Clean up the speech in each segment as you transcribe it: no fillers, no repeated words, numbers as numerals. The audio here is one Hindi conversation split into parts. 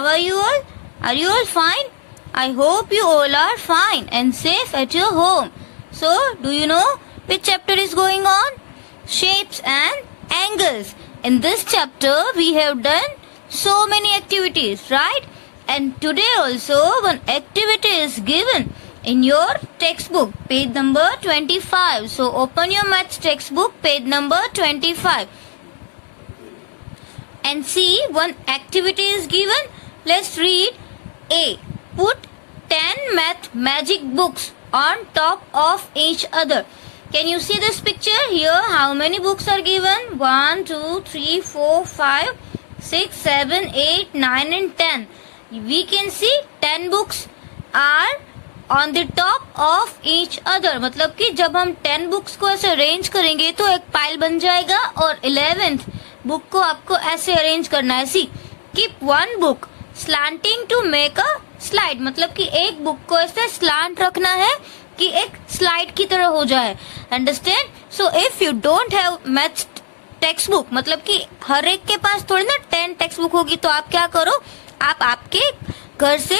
how are you all? Are you all fine? I hope you all are fine and safe at your home. So, do you know which chapter is going on? Shapes and angles. In this chapter, we have done so many activities, right? And today also one activity is given in your textbook, page number 25. So, open your maths textbook, page number 25. And see, one activity is given. Let's read. A. Put 10 math magic books on top of each other. Can you see this picture here? How many books are given? 1, 2, 3, 4, 5, 6, 7, 8, 9 and 10. We can see 10 books are on the top of each other. मतलब कि जब हम 10 बुक्स को ऐसे अरेंज करेंगे तो एक पाइल बन जाएगा और 11th बुक को आपको ऐसे अरेंज करना है. See keep one book slanting to make a slide. मतलब कि एक बुक को ऐसे स्लांट रखना है कि एक स्लाइड की तरह हो जाए. Understand? So if you don't have maths text book, मतलब कि हर एक के पास थोड़ी ना 10 टेक्स्ट बुक होगी, तो आप क्या करो, आप आपके घर से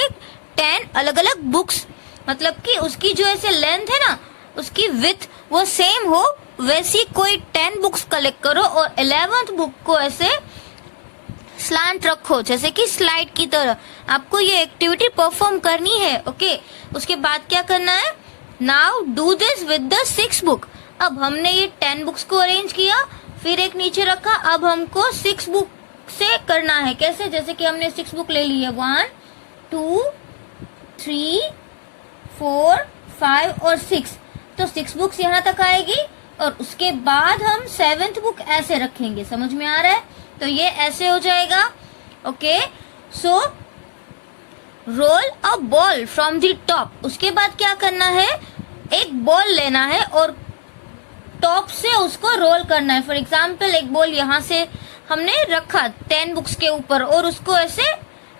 10 अलग अलग बुक्स, मतलब कि उसकी जो ऐसे लेंथ है ना, उसकी विड्थ वो सेम हो, वैसी कोई 10 बुक्स कलेक्ट करो और 11th बुक को ऐसे स्लांट रखो, जैसे कि स्लाइड की तरह. आपको ये एक्टिविटी परफॉर्म करनी है. ओके, उसके बाद क्या करना है? Now do this with the 6 book. अब हमने ये 10 बुक्स को अरेंज किया, फिर एक नीचे रखा. अब हमको 6 बुक से करना है. कैसे? जैसे कि हमने 6 बुक ले ली है, 1, 2, 3, 4, 5 और 6. तो 6 बुक्स यहाँ तक आएगी और उसके बाद हम 7th बुक ऐसे रखेंगे. समझ में आ रहा है? तो ये ऐसे हो जाएगा. Okay, so roll a ball from the top. उसके बाद क्या करना है? एक बॉल लेना है और टॉप से उसको रोल करना है. फॉर एग्जाम्पल, एक बॉल यहाँ से हमने रखा 10 बुक्स के ऊपर और उसको ऐसे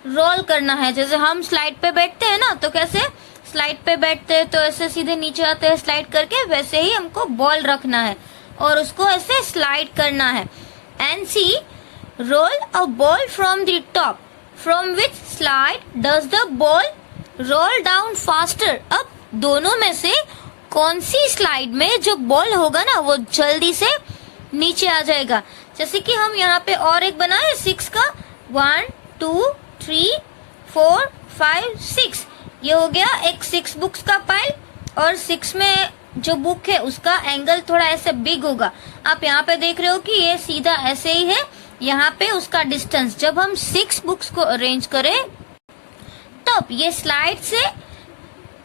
रोल करना है. जैसे हम स्लाइड पे बैठते हैं ना, तो कैसे स्लाइड पे बैठते हैं तो ऐसे सीधे नीचे आते हैं स्लाइड करके, वैसे ही हमको बॉल रखना है और उसको ऐसे स्लाइड करना है. And see, roll a ball from the top from which slide does the ball roll down faster. अब दोनों में से कौन सी स्लाइड में जो बॉल होगा ना, वो जल्दी से नीचे आ जाएगा. जैसे कि हम यहाँ पे और एक बनाए 6 का. 1, 2, 3, 4, 5, 6. ये हो गया एक 6 बुक्स का पाइल. और 6 में जो बुक है उसका एंगल थोड़ा ऐसे बिग होगा. आप यहाँ पे देख रहे हो कि ये सीधा ऐसे ही है. यहाँ पे उसका डिस्टेंस, जब हम 6 बुक्स को अरेंज करें तब ये स्लाइड से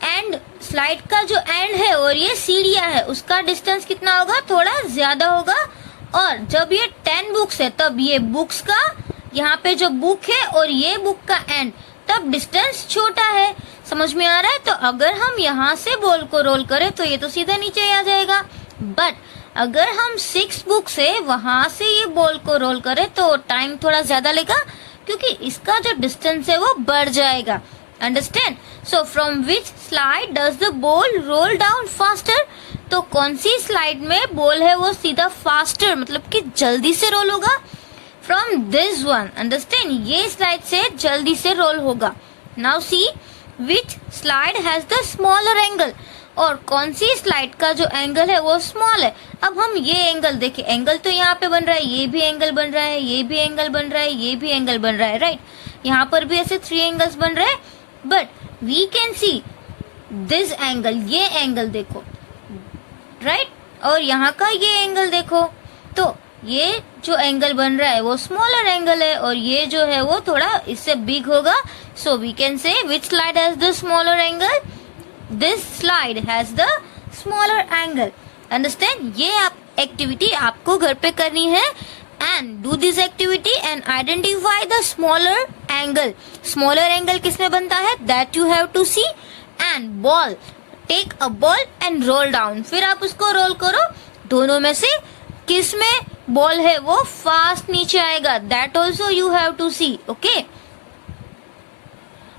एंड, स्लाइड का जो एंड है और ये सीढ़ियां है, उसका डिस्टेंस कितना होगा? थोड़ा ज्यादा होगा. और जब ये 10 बुक्स है तब ये बुक्स का, यहाँ पे जो बुक है और ये बुक का एंड, तब डिस्टेंस छोटा है. समझ में आ रहा है? तो अगर हम यहाँ से बॉल को रोल करें तो ये तो सीधा नीचे ही आ जाएगा. बट अगर हम 6 बुक से वहां से ये बॉल को रोल करें तो टाइम थोड़ा ज्यादा लेगा, क्योंकि इसका जो डिस्टेंस है वो बढ़ जाएगा. Understand? So from which slide does the ball roll down faster. तो कौन सी स्लाइड में बॉल है वो सीधा फास्टर, मतलब कि जल्दी से रोल होगा? From this one. अंडरस्टैंड? ये स्लाइड से जल्दी से रोल होगा. Now see which slide has the smaller angle. और कौन सी स्लाइड का जो एंगल है वो स्मॉल है. अब हम ये एंगल देखें, एंगल तो यहाँ पे बन रहा है, ये भी एंगल बन रहा है, ये भी एंगल बन रहा है, ये भी एंगल बन रहा है, राइट? यहाँ पर भी ऐसे 3 एंगल्स बन रहे हैं. But we can see this angle, ये एंगल देखो, राइट? और यहाँ का ये एंगल देखो. तो ये जो एंगल बन रहा है वो स्मॉलर एंगल है और ये जो है वो थोड़ा इससे बिग होगा. सो we can say which slide has the smaller angle? This slide has the smaller angle. Understand? ये आप एक्टिविटी आपको घर पे करनी है. And do this activity and identify the smaller angle. Smaller angle किसमें बनता है? That you have to see. And ball, take a ball and roll down. फिर आप उसको रोल करो. दोनों में से किस में बॉल है वो फास्ट नीचे आएगा. That also you have to see. Okay,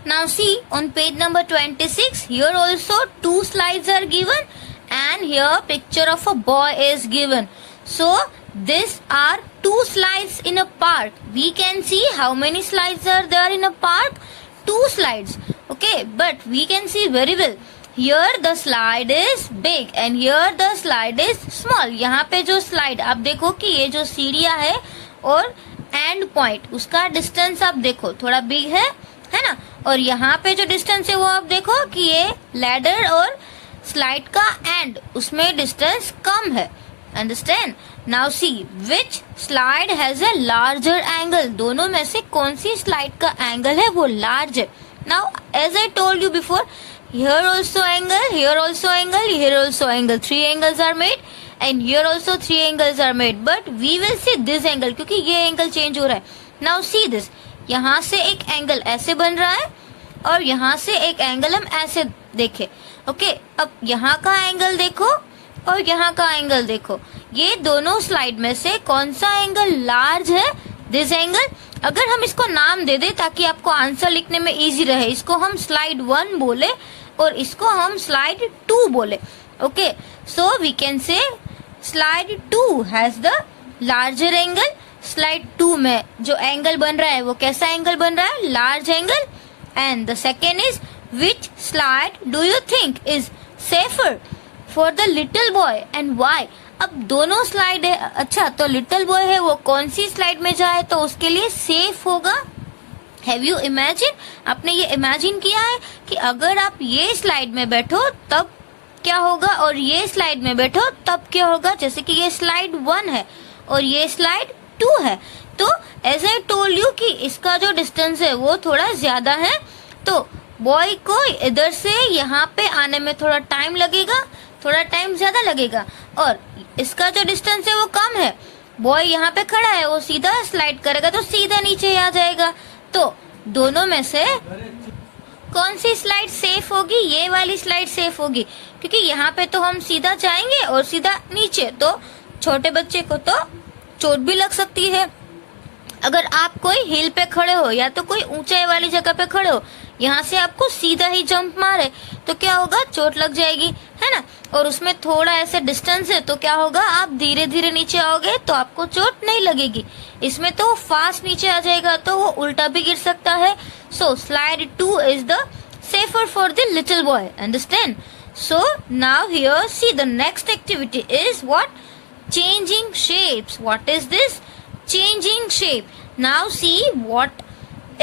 now see on page number 26, here also 2 slides are given and here picture of a boy is given. So these are 2 slides in a park. We can see how many slides are there in a park. two slides. Okay, but we can see very well. Here the slide is big and here the slide is small. यहाँ पे जो slide आप देखो कि ये जो सीढ़ियाँ है और end point उसका distance आप देखो थोड़ा big है ना, और यहाँ पे जो distance है वो आप देखो कि ये ladder और slide का end उसमें distance कम है. Understand? Now see which slide has a larger angle. दोनों में से कौन सी slide का angle है वो large है. Now as I told you before, here also angle, here also angle, here also angle. 3 angles are made and here also 3 angles are made. But we will see this angle क्योंकि ये angle change हो रहा है. Now see this. यहाँ से एक angle ऐसे बन रहा है और यहाँ से एक angle हम ऐसे देखें. Okay, अब यहाँ का angle देखो और यहाँ का एंगल देखो. ये दोनों स्लाइड में से कौन सा एंगल लार्ज है? This angle. अगर हम इसको नाम दे दे ताकि आपको आंसर लिखने में इजी रहे, इसको हम स्लाइड 1 बोले और इसको हम स्लाइड 2 बोले. Okay, so we can say slide 2 has the larger angle. Slide 2 में जो एंगल बन रहा है वो कैसा एंगल बन रहा है? Large angle. And the second is which slide do you think is safer for the little boy and why? अब दोनों स्लाइड है. अच्छा, तो लिटिल बॉय है वो कौन सी स्लाइड में जाए तो उसके लिए सेफ होगा? Have you imagine? आपने ये इमेजिन किया है कि अगर आप ये स्लाइड में बैठो तब क्या होगा और ये स्लाइड में बैठो तब क्या होगा? जैसे कि ये स्लाइड 1 है और ये स्लाइड 2 है, तो एज आई टोल्ड यू कि इसका जो डिस्टेंस है वो थोड़ा ज्यादा है, तो बॉय को इधर से यहाँ पे आने में थोड़ा टाइम लगेगा, थोड़ा टाइम ज्यादा लगेगा, और इसका जो डिस्टेंस है वो कम है. बॉय यहाँ पे खड़ा है, वो सीधा स्लाइड करेगा तो सीधा नीचे आ जाएगा. तो दोनों में से कौन सी स्लाइड सेफ होगी? ये वाली स्लाइड सेफ होगी क्योंकि यहाँ पे तो हम सीधा जाएंगे और सीधा नीचे, तो छोटे बच्चे को तो चोट भी लग सकती है. अगर आप कोई हिल पे खड़े हो या तो कोई ऊंचाई वाली जगह पे खड़े हो, यहाँ से आपको सीधा ही जंप मारे तो क्या होगा? चोट लग जाएगी, है ना. और उसमें थोड़ा ऐसे डिस्टेंस है तो क्या होगा? आप धीरे धीरे नीचे आओगे तो आपको चोट नहीं लगेगी. इसमें तो फास्ट नीचे आ जाएगा तो वो उल्टा भी गिर सकता है. So slide 2 is the safer for the little boy. Understand? So now here see the next activity is what? Changing shapes. What is this? Changing shape. Now see what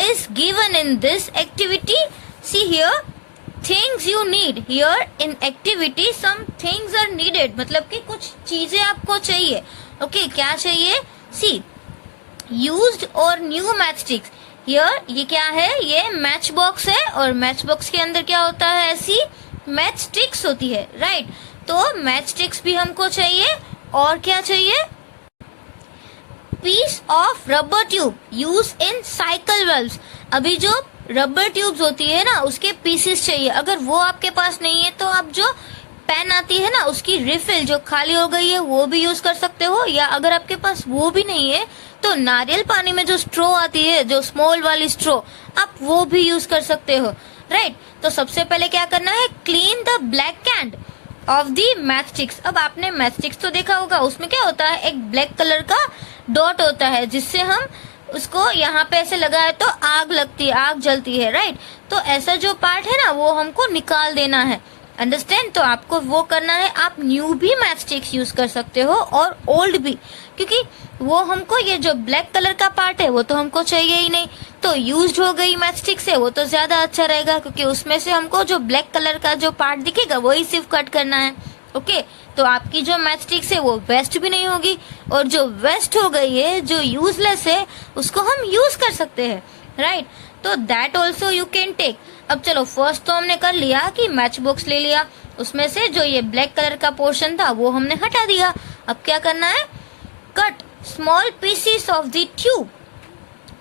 is given in this activity. See here, things you need. Here in activity some things are needed. मतलब कि कुछ चीजें आपको चाहिए. Okay, क्या चाहिए? See, used or new matchsticks. Here ये क्या है? ये मैच बॉक्स है और मैच बॉक्स के अंदर क्या होता है? ऐसी मैच स्टिक्स होती है, राइट? तो मैच स्टिक्स भी हमको चाहिए और क्या चाहिए? Piece of rubber tube used in cycle valves. अभी जो रबर ट्यूब्स होती है ना उसके पीसेस चाहिए. अगर वो आपके पास नहीं है तो आप जो पेन आती है ना उसकी रिफिल जो खाली हो गई है वो भी यूज कर सकते हो, या अगर आपके पास वो भी नहीं है तो नारियल पानी में जो स्ट्रो आती है, जो स्मॉल वाली स्ट्रो, आप वो भी यूज कर सकते हो, राइट? तो सबसे पहले क्या करना है? Clean the black kind of the match sticks. अब आपने मैच स्टिक्स तो देखा होगा, उसमें क्या होता है? एक ब्लैक कलर का डॉट होता है जिससे हम उसको यहाँ पे ऐसे लगाए तो आग लगती है, आग जलती है, राइट? तो ऐसा जो पार्ट है ना वो हमको निकाल देना है. अंडरस्टैंड? तो आपको वो करना है. आप न्यू भी मैच स्टिक्स यूज कर सकते हो और ओल्ड भी, क्योंकि वो हमको ये जो ब्लैक कलर का पार्ट है वो तो हमको चाहिए ही नहीं. तो यूज्ड हो गई मैच स्टिक्स है वो तो ज्यादा अच्छा रहेगा क्योंकि उसमें से हमको जो ब्लैक कलर का जो पार्ट दिखेगा वही सिर्फ कट करना है. ओके, तो आपकी जो मैच स्टिक्स है वो वेस्ट भी नहीं होगी और जो वेस्ट हो गई है, जो यूजलेस है, उसको हम यूज कर सकते हैं, राइट? तो that also you can take. अब चलो, फर्स्ट तो हमने कर लिया कि मैच बॉक्स ले लिया, उसमें से जो ये ब्लैक कलर का पोर्शन था वो हमने हटा दिया. अब क्या करना है? Cut small pieces of the tube.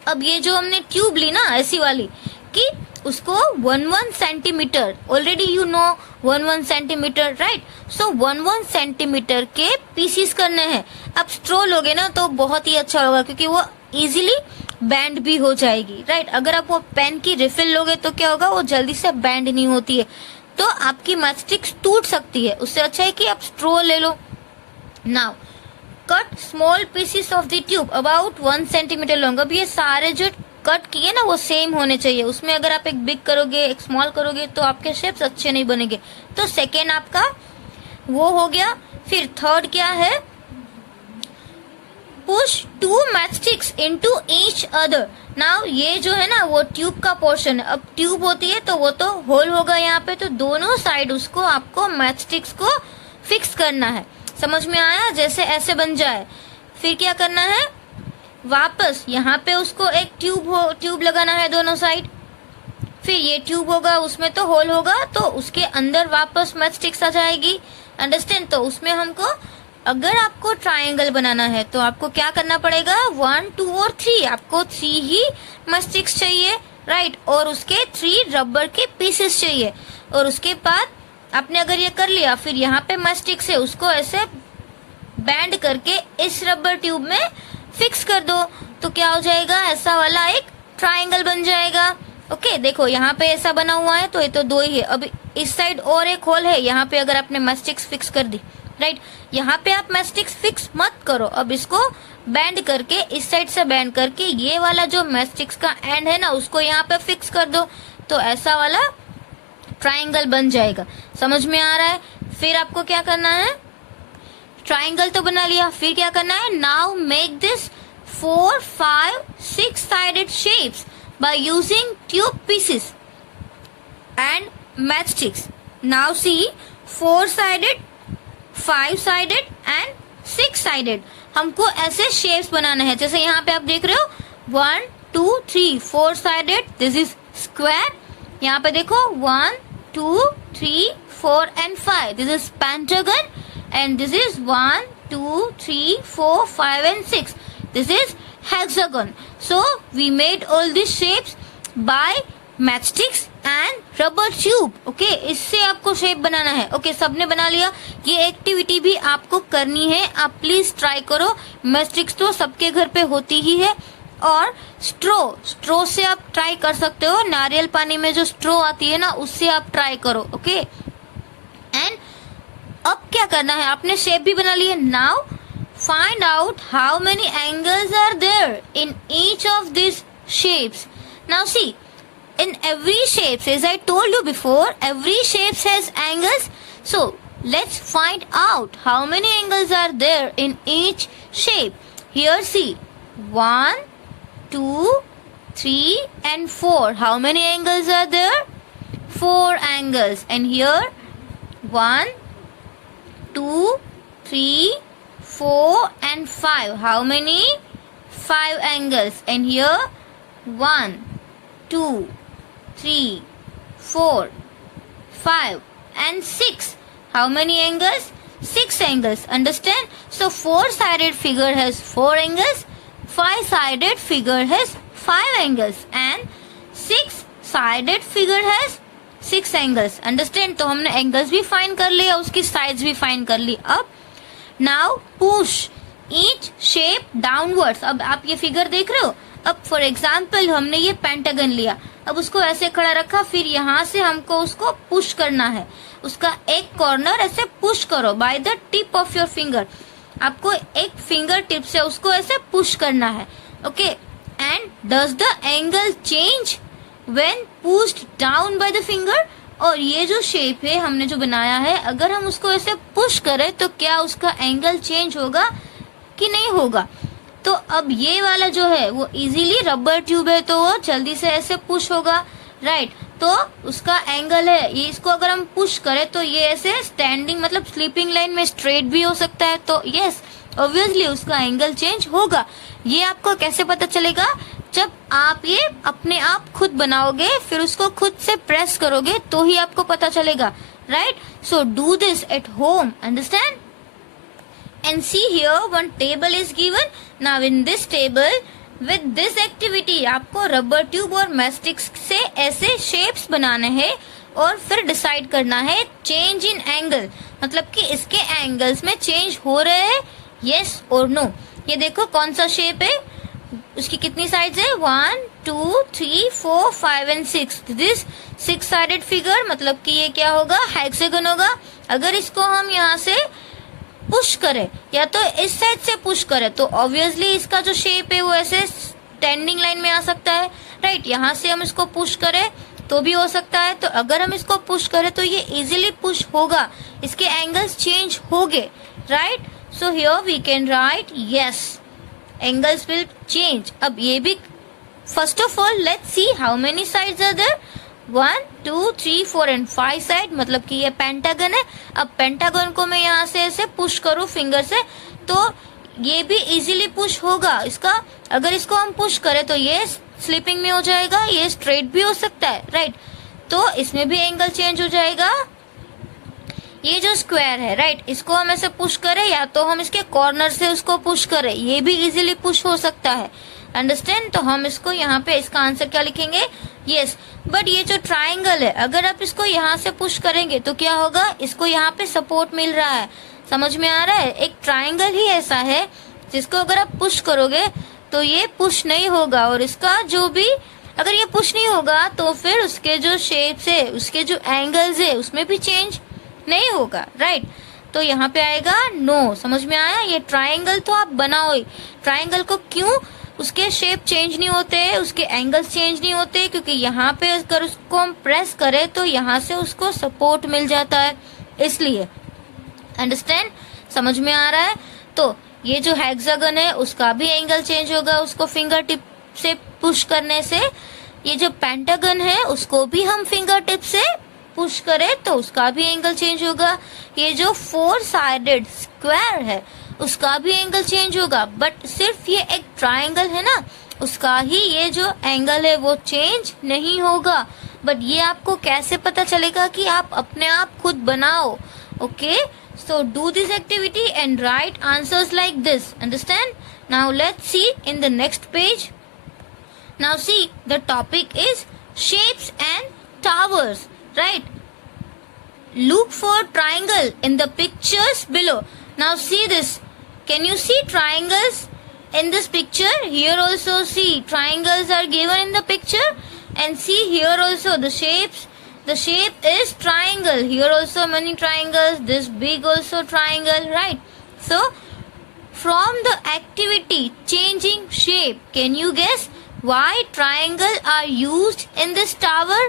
अब ये जो हमने ट्यूब ली ना ऐसी वाली, कि उसको 1 centimetre, already you know 1 centimetre, right? So 1 centimetre के पीसीस करने हैं. अब स्ट्रो लोगे ना तो बहुत ही अच्छा होगा क्योंकि वो इजीली बैंड भी हो जाएगी, राइट? अगर आप वो पेन की रिफिल लोगे तो क्या होगा? वो जल्दी से बैंड नहीं होती है तो आपकी मैच स्टिक्स टूट सकती है. उससे अच्छा है कि आप स्ट्रो ले लो. Now cut small pieces of the tube about 1 centimetre long. अब ये सारे जो कट किए ना वो सेम होने चाहिए। उसमें अगर आप एक बिग करोगे एक स्मॉल करोगे तो आपके शेप्स अच्छे नहीं बनेंगे। तो सेकेंड आपका वो हो गया। फिर थर्ड क्या है, push 2 matchsticks into each other. Now ये जो है ना वो ट्यूब का पोर्शन है। अब ट्यूब होती है तो वो तो होल होगा यहाँ पे, तो दोनों साइड उसको आपको मैचस्टिक्स को फिक्स करना है। समझ में आया? जैसे ऐसे बन जाए। फिर क्या करना है, वापस यहाँ पे उसको एक ट्यूब लगाना है दोनों साइड। फिर ये ट्यूब होगा, उसमें तो होल होगा, तो उसके अंदर वापस मैचस्टिक्स आ जाएगी। अंडरस्टैंड? तो उसमें हमको, अगर आपको ट्रायंगल बनाना है तो आपको क्या करना पड़ेगा, 1, 2 और 3, आपको 3 ही मैचस्टिक्स चाहिए, राइट। और उसके 3 रबर के पीसेस चाहिए। और उसके बाद आपने अगर ये कर लिया, फिर यहाँ पे मैचस्टिक्स है उसको ऐसे बैंड करके इस रबर ट्यूब में फिक्स कर दो, तो क्या हो जाएगा, ऐसा वाला एक ट्रायंगल बन जाएगा। ओके, देखो यहाँ पे ऐसा बना हुआ है, तो ये तो 2 ही है। अब इस साइड और एक होल है, यहाँ पे अगर आपने मैचस्टिक्स फिक्स कर दी, राइट। यहाँ पे आप मैचस्टिक्स फिक्स मत करो, अब इसको बैंड करके इस साइड से बैंड करके ये वाला जो मैचस्टिक्स का एंड है ना उसको यहाँ पे फिक्स कर दो, तो ऐसा वाला ट्रायंगल बन जाएगा। समझ में आ रहा है? फिर आपको क्या करना है, ट्रायंगल तो बना लिया, फिर क्या करना है, now make this 4, 5, 6 sided shapes by using tube pieces and matchsticks. Now see 4 sided, 5 sided and 6 sided. हमको ऐसे शेप्स बनाना है, जैसे यहाँ पे आप देख रहे हो 1, 2, 3, 4 साइडेड, दिस इज स्क्वायर। यहाँ पे देखो 1, 2, 3, 4 and 5, this is pentagon. And this is 1, 2, 3, 4, 5 and 6. This is hexagon. So we made all these shapes by matchsticks and rubber tube. Okay, इससे आपको शेप बनाना है। Okay, सबने बना लिया। ये एक्टिविटी भी आपको करनी है, आप प्लीज ट्राई करो। मैचस्टिक्स तो सबके घर पे होती ही है। और स्ट्रो से आप ट्राई कर सकते हो, नारियल पानी में जो स्ट्रो आती है ना उससे आप ट्राई करो। ओके, एंड अब क्या करना है, आपने शेप भी बना लिए। Now find out how many angles are there in each of this shapes. Now see, in every shapes, as I told you before, every shapes has angles. So let's find out how many angles are there in each shape. Here see 1, 2, 3 and 4. How many angles are there? 4 angles. And here 1, 2, 3, 4 and 5. How many? 5 angles. And here 1, 2, 3, 4, 5 and 6. How many angles? 6 angles. Understand? So 4-sided figure has 4 angles, 5-sided figure has 5 angles and 6-sided figure has 6 angles. Understand? तो हमने एंगल्स भी फाइंड कर लिया, उसकी साइड्स भी फाइंड कर ली। अब now push each shape downwards. अब आप ये फिगर देख रहे हो। अब फॉर एग्जाम्पल हमने ये पेंटागन लिया, अब उसको ऐसे खड़ा रखा, फिर यहाँ से हमको उसको पुश करना है। उसका एक कॉर्नर ऐसे पुश करो by the tip of your finger. आपको एक फिंगर टिप से उसको ऐसे पुश करना है। Okay, and does the angle change when pushed down by the finger. और ये जो शेप है हमने जो बनाया है, अगर हम उसको ऐसे पुश करें तो क्या उसका एंगल चेंज होगा कि नहीं होगा। तो अब ये वाला जो है वो इजीली रबर ट्यूब है तो वो जल्दी से ऐसे पुश होगा, राइट। तो उसका एंगल है ये, इसको अगर हम पुश करें तो ये ऐसे स्टैंडिंग मतलब स्लीपिंग लाइन में स्ट्रेट भी हो सकता है। तो यस, ऑब्वियसली उसका एंगल चेंज होगा। ये आपको कैसे पता चलेगा? जब आप ये अपने आप खुद बनाओगे, फिर उसको खुद से प्रेस करोगे तो ही आपको पता चलेगा, right. So do this at home, understand. And see here one table is given. Now in this table with this activity आपको रबर ट्यूब और मैचस्टिक्स से ऐसे शेप्स बनाने हैं और फिर डिसाइड करना है चेंज इन एंगल, मतलब कि इसके एंगल्स में चेंज हो रहे हैं, यस और नो। ये देखो कौन सा शेप है, उसकी कितनी साइड्स है, 1, 2, 3, 4, 5 and 6। दिस 6 साइडेड फिगर, मतलब कि ये क्या होगा, हेक्सागन होगा। अगर इसको हम यहाँ से पुश करें या तो इस साइड से पुश करें तो ऑब्वियसली इसका जो शेप है वो ऐसे स्टैंडिंग लाइन में आ सकता है, राइट। यहाँ से हम इसको पुश करें तो भी हो सकता है, तो अगर हम इसको पुश करें तो ये इजीली पुश होगा, इसके एंगल्स चेंज होंगे, right. So here we can write yes, angles will change. अब ये भी first of all let's see how many sides are there, 1 2 3 4 and 5 side, मतलब कि ये पेंटागन है। अब पेंटागन को मैं यहाँ से ऐसे पुश करूँ फिंगर से तो ये भी इजीली पुश होगा। इसका अगर इसको हम पुश करें तो ये स्लिपिंग में हो जाएगा, ये स्ट्रेट भी हो सकता है, राइट। तो इसमें भी एंगल चेंज हो जाएगा। ये जो स्क्वायर है, राइट, इसको हम ऐसे पुश करें या तो हम इसके कॉर्नर से उसको पुश करें, ये भी इजीली पुश हो सकता है, अंडरस्टैंड। तो हम इसको यहाँ पे इसका आंसर क्या लिखेंगे, यस। बट ये जो ट्राइंगल है, अगर आप इसको यहाँ से पुश करेंगे तो क्या होगा, इसको यहाँ पे सपोर्ट मिल रहा है, समझ में आ रहा है। एक ट्राइंगल ही ऐसा है जिसको अगर आप पुश करोगे तो ये पुश नहीं होगा, और इसका जो भी अगर ये पुश नहीं होगा तो फिर उसके जो शेप्स है, उसके जो एंगल्स है, उसमें भी चेंज नहीं होगा, राइट। तो यहाँ पे आएगा नो, समझ में आया। ये ट्राइंगल तो आप बनाओ ही, ट्राइंगल को क्यों, उसके शेप चेंज नहीं होते, उसके एंगल्स चेंज नहीं होते, क्योंकि यहाँ पे अगर उसको हम प्रेस करें तो यहाँ से उसको सपोर्ट मिल जाता है, इसलिए, अंडरस्टैंड, समझ में आ रहा है। तो ये जो हेक्सागन है उसका भी एंगल चेंज होगा उसको फिंगर टिप से पुश करने से। ये जो पेंटागन है उसको भी हम फिंगर टिप से पुश करें तो उसका भी एंगल चेंज होगा। ये जो 4 साइडेड स्क्वायर है उसका भी एंगल चेंज होगा, बट सिर्फ ये एक ट्राइंगल है ना, उसका ही ये जो एंगल है वो चेंज नहीं होगा। बट ये आपको कैसे पता चलेगा कि आप अपने आप खुद बनाओ, okay. So do this activity and write answers like this, understand? Now let's see in the next page. Now see, the topic is shapes and towers, right? Look for triangle in the pictures below. Now see this. Can you see triangles in this picture? Here also see triangles are given in the picture, and see here also the shapes. The shape is triangle. Here also many triangles. This big also triangle, right? So from the activity changing shape, can you guess why triangle are used in this tower,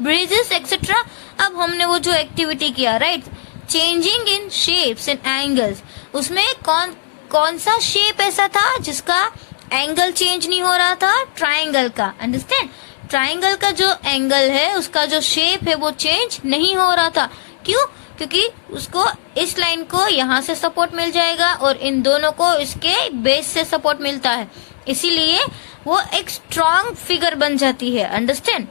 bridges, etc. अब हमने वो जो एक्टिविटी किया, right, changing in shapes and angles, उसमें कौन सा शेप ऐसा था जिसका एंगल चेंज नहीं हो रहा था, ट्राइंगल का, अंडरस्टैंड। ट्राइंगल का जो एंगल है, उसका जो शेप है वो चेंज नहीं हो रहा था, क्यों, क्योंकि उसको इस लाइन को यहाँ से सपोर्ट मिल जाएगा और इन दोनों को इसके बेस से सपोर्ट मिलता है, इसीलिए वो एक स्ट्रॉन्ग फिगर बन जाती है, understand.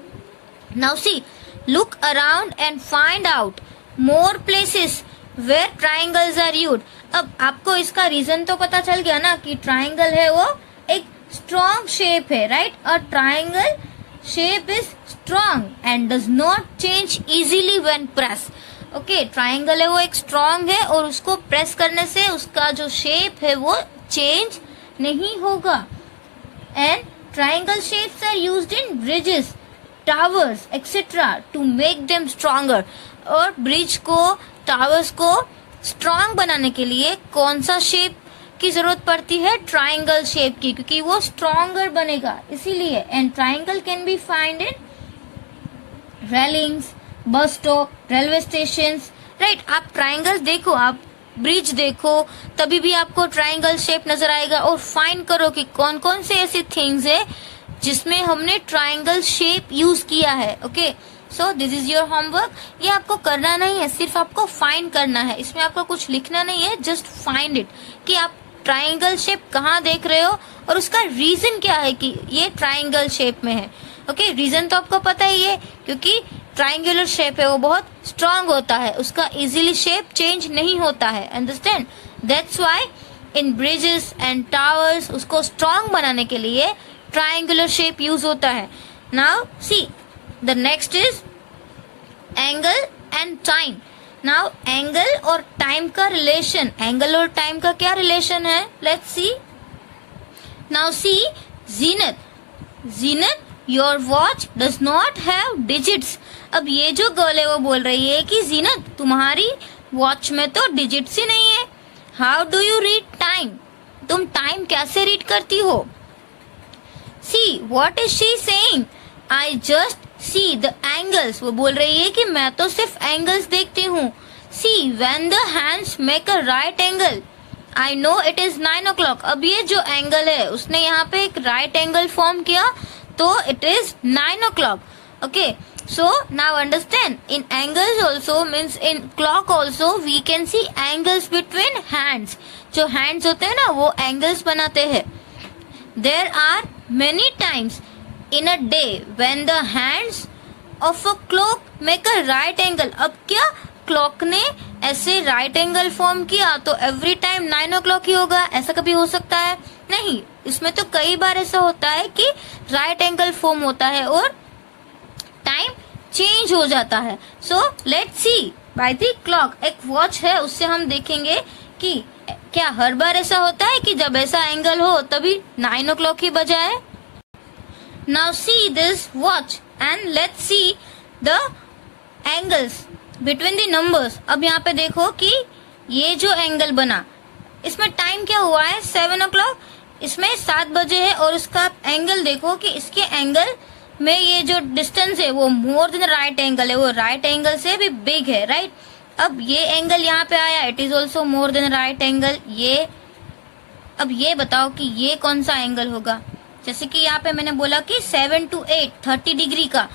Now see, look around and find out more places where triangles are used. अब आपको इसका रीजन तो पता चल गया ना कि ट्राइंगल है वो एक स्ट्रॉन्ग शेप है, राइट, और triangle shape is strong and does not change easily when pressed. Okay, triangle है वो एक स्ट्रॉन्ग है और उसको प्रेस करने से उसका जो शेप है वो चेंज नहीं होगा। And triangle shapes are used in bridges, towers etcetera to make them stronger. और ब्रिज को, टावर्स को स्ट्रॉन्ग बनाने के लिए कौन सा शेप की जरूरत पड़ती है, ट्राइंगल शेप की, क्योंकि वो स्ट्रॉन्गर बनेगा, इसीलिए। And triangle can be find in railings, bus stop, railway station, right. आप ट्राइंगल्स देखो, आप ब्रिज देखो, तभी भी आपको ट्राइंगल शेप नजर आएगा। और फाइंड करो कि कौन कौन से ऐसी थिंग्स है जिसमें हमने ट्राइंगल शेप यूज किया है, okay. So this is your homework. ये आपको करना नहीं है, सिर्फ आपको फाइंड करना है, इसमें आपको कुछ लिखना नहीं है, जस्ट फाइंड इट, कि आप ट्राइंगल शेप कहाँ देख रहे हो और उसका रीजन क्या है कि ये ट्राइंगल शेप में है, ओके। रीजन तो आपको पता ही है, क्योंकि ट्राइंगुलर शेप है वो बहुत स्ट्रांग होता है, उसका इजीली शेप चेंज नहीं होता है, understand. That's why in bridges and towers उसको स्ट्रांग बनाने के लिए ट्राइंगुलर शेप यूज होता है। Now see, the next is angle and time. Now angle और टाइम का रिलेशन, एंगल और टाइम का क्या रिलेशन है, let's see. Now see, Zeenat, your watch does not have digits. अब ये जो गर्ल है वो बोल रही है कि जीनत, तुम्हारी वॉच में तो डिजिट्स ही नहीं है। How do you read time, तुम टाइम कैसे रीड करती हो। See what is she saying, I just see the angles, वो बोल रही है कि मैं तो सिर्फ एंगल्स देखती हूँ. See when the hands make a right angle, I know it is 9 o'clock. अब ये जो एंगल है उसने यहाँ पे एक राइट एंगल फॉर्म किया, तो it is 9 o'clock. Okay, so now understand, in angles also means in clock also we can see angles between hands. जो hands होते हैं ना वो angles बनाते हैं. There are many times in a day when the hands of a clock make a right angle. अब क्या क्लॉक ने ऐसे राइट एंगल फॉर्म किया तो एवरी टाइम 9 o'clock ही होगा, ऐसा कभी हो सकता है नहीं. इसमें तो कई बार ऐसा होता है कि राइट एंगल फॉर्म होता है और टाइम चेंज हो जाता है. So let's see by the clock, एक वॉच है उससे हम देखेंगे कि क्या हर बार ऐसा होता है कि जब ऐसा एंगल हो तभी 9 o'clock ही बजा है. Now see this watch and let's see the angles between the numbers. अब यहाँ पे देखो कि ये जो एंगल बना इसमें टाइम क्या हुआ है 7 o'clock, इसमें 7 बजे है और उसका एंगल देखो कि इसके एंगल में ये जो डिस्टेंस है वो मोर देन राइट एंगल है, वो राइट एंगल से भी बिग है, राइट. अब ये एंगल यहाँ पे आया, it is also more than right angle. ये अब ये बताओ कि ये कौन सा एंगल होगा. जैसे कि यहाँ पे मैंने बोला कि 7 to 8 30 डिग्री का,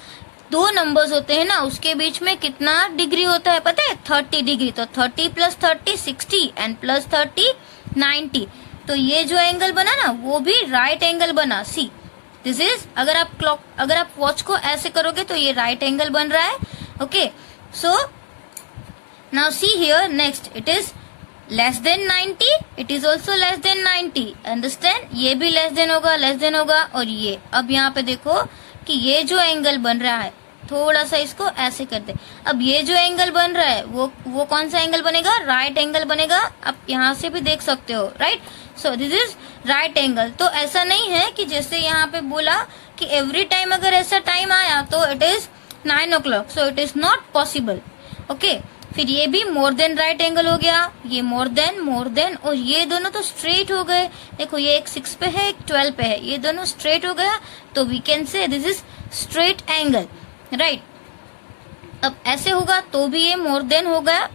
दो नंबर्स होते हैं ना उसके बीच में कितना डिग्री होता है पता है, 30 डिग्री. तो 30 + 30 60 एंड + 30 90. तो ये जो एंगल बना ना वो भी राइट एंगल बना. सी दिस इज, अगर आप वॉच को ऐसे करोगे तो ये राइट एंगल बन रहा है. Okay, so now see here next, it is less than 90, it is also less than 90. Understand, ये भी लेस देन होगा और ये. अब यहाँ पे देखो कि ये जो एंगल बन रहा है, थोड़ा सा इसको ऐसे कर दे. अब ये जो एंगल बन रहा है वो कौन सा एंगल बनेगा, राइट एंगल बनेगा. आप यहाँ से भी देख सकते हो, right. So this is right angle. तो ऐसा नहीं है कि जैसे यहाँ पे बोला कि एवरी टाइम अगर ऐसा टाइम आया तो it is 9 o'clock, so it is not possible. Okay, फिर ये भी मोर देन राइट एंगल हो गया, ये मोर देन और ये दोनों तो स्ट्रेट हो गए. देखो ये एक 6 पे है, एक 12 पे है, ये दोनों स्ट्रेट हो गया. तो we can say this is straight angle, right. अब ऐसे होगा तो भी ये मोर देन हो गया,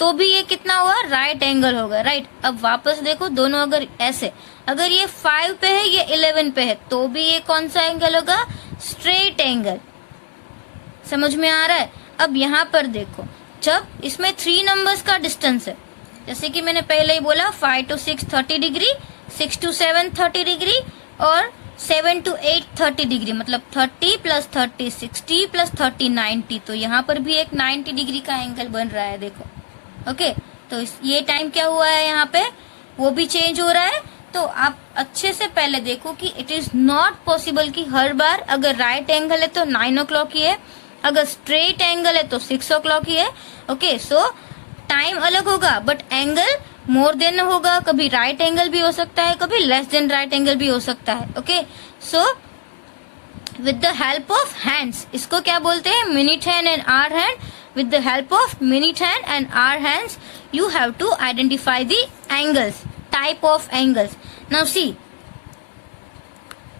तो भी ये कितना हुआ, राइट एंगल होगा, राइट. अब वापस देखो दोनों, अगर ऐसे, अगर ये 5 पे है ये 11 पे है तो भी ये कौन सा एंगल होगा, स्ट्रेट एंगल. समझ में आ रहा है. अब यहाँ पर देखो, जब इसमें 3 नंबर्स का डिस्टेंस है, जैसे कि मैंने पहले ही बोला 5 to 6 30 डिग्री, 6 to 7 30 डिग्री और 7 to 8 30 डिग्री, मतलब 30 + 30 60 + 30 90. तो यहाँ पर भी एक 90 डिग्री का एंगल बन रहा है, देखो. ओके, तो ये टाइम क्या हुआ है यहाँ पे, वो भी चेंज हो रहा है. तो आप अच्छे से पहले देखो कि इट इज नॉट पॉसिबल कि हर बार अगर राइट एंगल है तो 9 o'clock ही है, अगर स्ट्रेट एंगल है तो 6 o'clock ही है. ओके, सो टाइम अलग होगा बट एंगल मोर देन होगा. कभी राइट एंगल भी हो सकता है, कभी लेस देन राइट एंगल भी हो सकता है. Okay, so with the help of hands, इसको क्या बोलते हैं, minute hand and hour hand. With the help of minute hand and hour hands, you have to identify the angles, type of angles. Now see,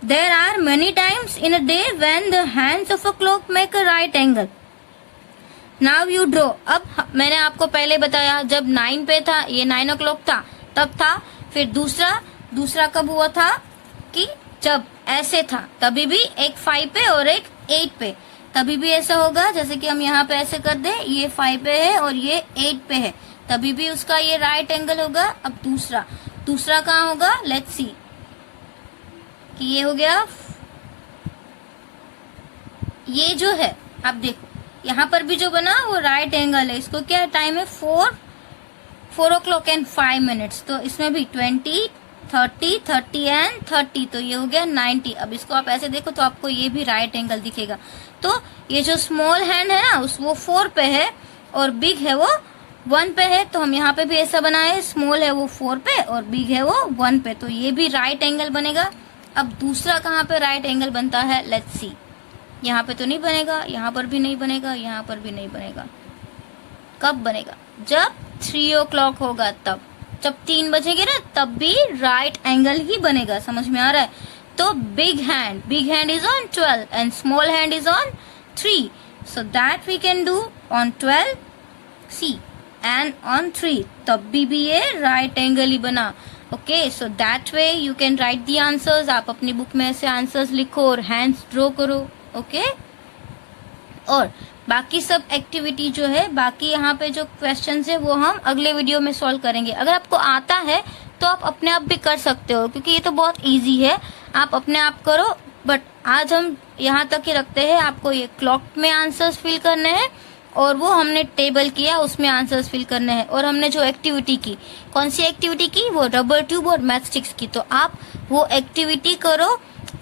there are many times in a day when the hands of a clock make a right angle. Now you draw. अब मैंने आपको पहले बताया जब 9 पे था, ये 9 o'clock था तब था. फिर दूसरा कब हुआ था कि जब ऐसे था, तभी भी एक 5 पे और एक 8 पे, तभी भी ऐसा होगा. जैसे कि हम यहाँ पे ऐसे कर दे, ये 5 पे है और ये 8 पे है, तभी भी उसका ये राइट एंगल होगा. अब दूसरा कहाँ होगा, लेट्स सी कि ये हो गया, ये जो है आप देखो यहाँ पर भी जो बना वो राइट एंगल है. इसको क्या टाइम है, 4 o'clock and 5 minutes. तो इसमें भी 20 30 30 एंड 30, तो ये हो गया 90. अब इसको आप ऐसे देखो तो आपको ये भी राइट एंगल दिखेगा. तो ये जो स्मॉल हैंड है ना वो 4 पे है और बिग है वो 1 पे है. तो हम यहाँ पे भी ऐसा बनाए, स्मॉल है वो 4 पे और बिग है वो 1 पे, तो ये भी राइट एंगल बनेगा. अब दूसरा कहाँ पे राइट एंगल बनता है, लेट्स सी. यहाँ पे तो नहीं बनेगा, यहाँ पर भी नहीं बनेगा, यहाँ पर भी नहीं बनेगा. कब बनेगा, जब 3 o'clock होगा, तब जब 3 बजेंगे ना तब भी राइट एंगल ही बनेगा. समझ में आ रहा है. तो big hand is on 12 and small hand is on 3. So that we can do on 12 C and on 3. तब भी ये right angle ही बना. Okay, so that way you can write the answers. आप अपनी बुक में ऐसे आंसर्स लिखो और हैंड्स ड्रॉ करो. ओके और बाकी सब एक्टिविटी जो है, बाकी यहाँ पे जो क्वेश्चंस है वो हम अगले वीडियो में सॉल्व करेंगे. अगर आपको आता है तो आप अपने आप भी कर सकते हो, क्योंकि ये तो बहुत इजी है, आप अपने आप करो. बट आज हम यहाँ तक ही रखते हैं. आपको ये क्लॉक में आंसर्स फिल करने हैं और वो हमने टेबल किया उसमें आंसर्स फिल करने हैं. और हमने जो एक्टिविटी की, कौन सी एक्टिविटी की, वो रबर ट्यूब और मैथ स्टिक्स की. तो आप वो एक्टिविटी करो,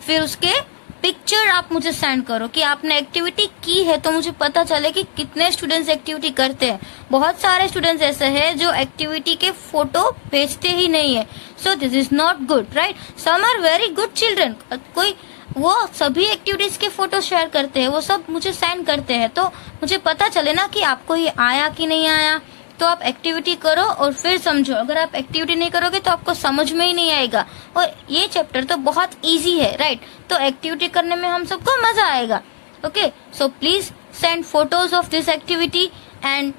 फिर उसके पिक्चर आप मुझे सेंड करो कि आपने एक्टिविटी की है, तो मुझे पता चले कि कितने स्टूडेंट्स एक्टिविटी करते हैं. बहुत सारे स्टूडेंट्स ऐसे हैं जो एक्टिविटी के फोटो भेजते ही नहीं है. So this is not good, right. Some are very good children, कोई वो सभी एक्टिविटीज के फोटो शेयर करते हैं, वो सब मुझे सेंड करते हैं, तो मुझे पता चले ना कि आपको ये आया कि नहीं आया. तो आप एक्टिविटी करो और फिर समझो. अगर आप एक्टिविटी नहीं करोगे तो आपको समझ में ही नहीं आएगा. और ये चैप्टर तो बहुत इजी है, राइट. तो एक्टिविटी करने में हम सबको मजा आएगा. Okay, so please send photos of this activity and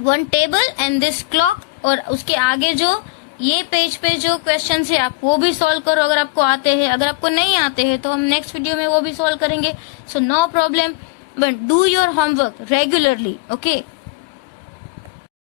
one table and this clock. और उसके आगे जो ये पेज पे जो क्वेश्चन है आप वो भी सॉल्व करो अगर आपको आते हैं. अगर आपको नहीं आते हैं तो हम नेक्स्ट वीडियो में वो भी सॉल्व करेंगे. So no problem, but do your homework regularly. Okay.